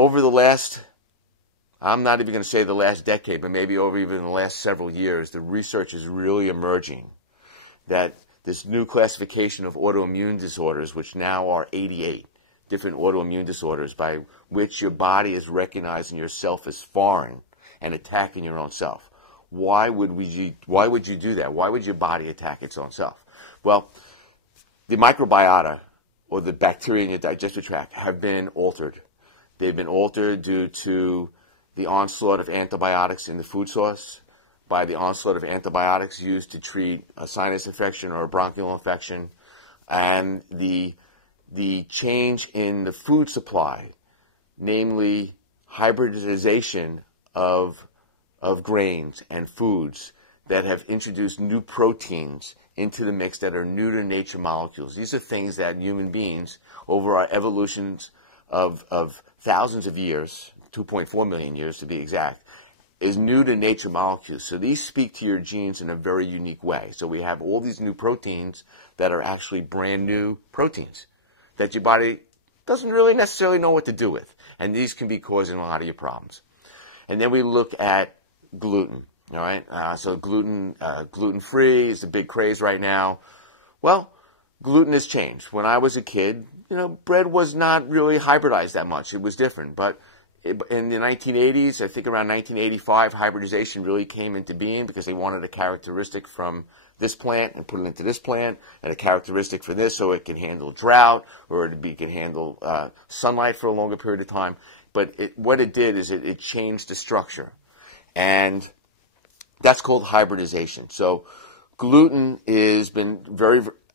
over the last, I'm not even going to say the last decade, but maybe over even the last several years, the research is really emerging that this new classification of autoimmune disorders, which now are 88 different autoimmune disorders by which your body is recognizing yourself as foreign and attacking your own self. Why would you do that? Why would your body attack its own self? Well, the microbiota, or the bacteria in your digestive tract, have been altered. They've been altered due to the onslaught of antibiotics in the food source, by the onslaught of antibiotics used to treat a sinus infection or a bronchial infection, and the change in the food supply, namely hybridization of grains and foods that have introduced new proteins into the mix that are new to nature molecules. These are things that human beings, over our evolutions of thousands of years, 2.4 million years to be exact, is new to nature molecules. So these speak to your genes in a very unique way. So we have all these new proteins that are actually brand new proteins that your body doesn't really necessarily know what to do with. And these can be causing a lot of your problems. And then we look at gluten. All right, so gluten-free is the big craze right now. Well, gluten has changed. When I was a kid, bread was not really hybridized that much. It was different. But in the 1980s, I think around 1985, hybridization really came into being because they wanted a characteristic from this plant and put it into this plant, and a characteristic for this so it can handle drought or it can handle sunlight for a longer period of time. But what it did is it changed the structure. And that's called hybridization. So gluten has been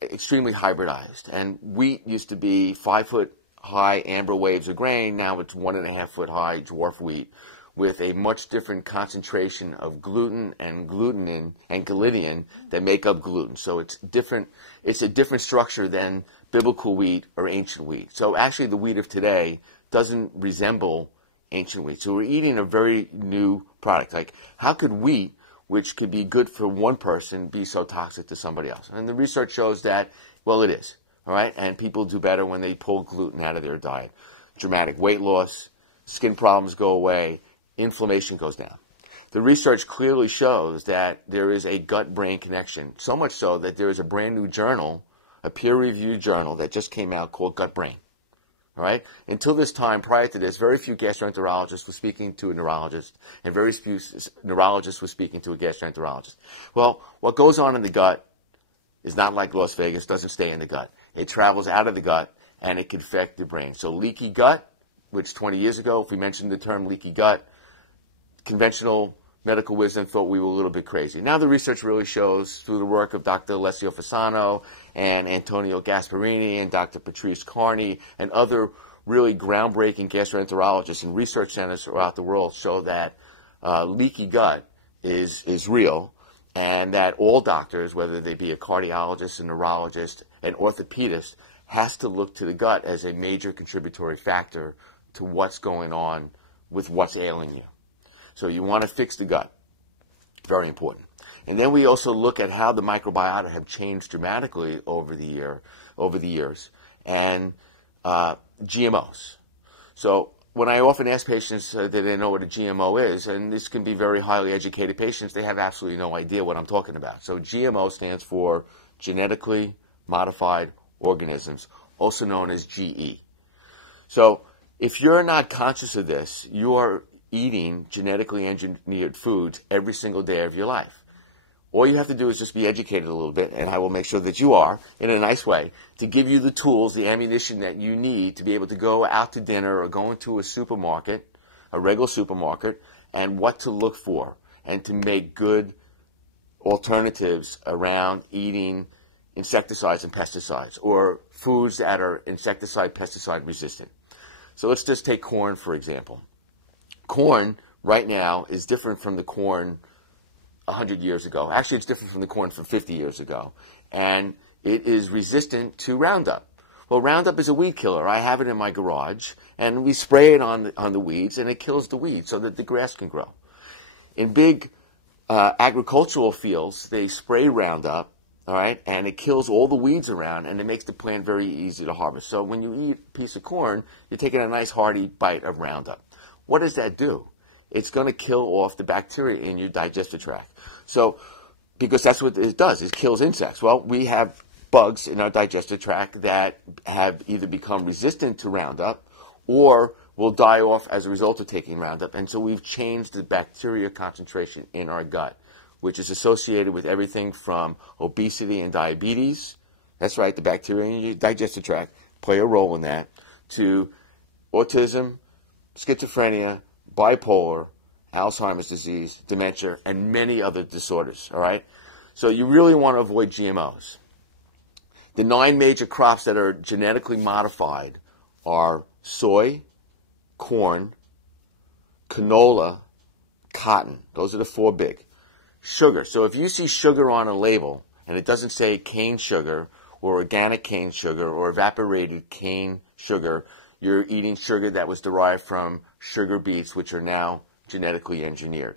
extremely hybridized. And wheat used to be 5-foot-high amber waves of grain. Now it's 1.5-foot-high dwarf wheat with a much different concentration of gluten and glutenin and gliadin that make up gluten. So it's different. It's a different structure than biblical wheat or ancient wheat. So actually the wheat of today doesn't resemble ancient wheat. So we're eating a very new product. Like, how could wheat, which could be good for one person, be so toxic to somebody else? And the research shows that, well, it is. All right? And people do better when they pull gluten out of their diet. Dramatic weight loss, skin problems go away, inflammation goes down. The research clearly shows that there is a gut-brain connection, so much so that there is a brand new journal, a peer-reviewed journal that just came out called Gut Brain. All right? Until this time, prior to this, very few gastroenterologists were speaking to a neurologist, and very few neurologists were speaking to a gastroenterologist. Well, what goes on in the gut is not like Las Vegas, doesn't stay in the gut. It travels out of the gut, and it can affect the brain. So leaky gut, which 20 years ago, if we mentioned the term leaky gut, conventional medical wisdom thought we were a little bit crazy. Now the research really shows, through the work of Dr. Alessio Fasano and Antonio Gasparini and Dr. Patrice Carney and other really groundbreaking gastroenterologists and research centers throughout the world, show that leaky gut is real, and that all doctors, whether they be a cardiologist, a neurologist, an orthopedist, has to look to the gut as a major contributory factor to what's going on with what's ailing you. So you want to fix the gut. Very important. And then we also look at how the microbiota have changed dramatically over the years, and GMOs. So when I often ask patients that they know what a GMO is, and this can be very highly educated patients, they have absolutely no idea what I'm talking about. So GMO stands for genetically modified organisms, also known as GE. So if you're not conscious of this, you are eating genetically engineered foods every single day of your life. All you have to do is just be educated a little bit, and I will make sure that you are, in a nice way, to give you the tools, the ammunition that you need to be able to go out to dinner or go into a supermarket, a regular supermarket, and what to look for, and to make good alternatives around eating insecticides and pesticides, or foods that are insecticide, pesticide resistant. So let's just take corn, for example. Corn right now is different from the corn 100 years ago. Actually, it's different from the corn from 50 years ago. And it is resistant to Roundup. Well, Roundup is a weed killer. I have it in my garage, and we spray it on the weeds, and it kills the weeds so that the grass can grow. In big agricultural fields, they spray Roundup, all right, and it kills all the weeds around, and it makes the plant very easy to harvest. So when you eat a piece of corn, you're taking a nice hearty bite of Roundup. What does that do? It's going to kill off the bacteria in your digestive tract. So, because that's what it does, it kills insects. Well, we have bugs in our digestive tract that have either become resistant to Roundup or will die off as a result of taking Roundup. And so we've changed the bacteria concentration in our gut, which is associated with everything from obesity and diabetes. That's right, the bacteria in your digestive tract play a role in that, to autism, schizophrenia, bipolar, Alzheimer's disease, dementia, and many other disorders, all right? So you really want to avoid GMOs. The 9 major crops that are genetically modified are soy, corn, canola, cotton. Those are the 4 big. Sugar. So if you see sugar on a label and it doesn't say cane sugar or organic cane sugar or evaporated cane sugar, you're eating sugar that was derived from sugar beets, which are now genetically engineered.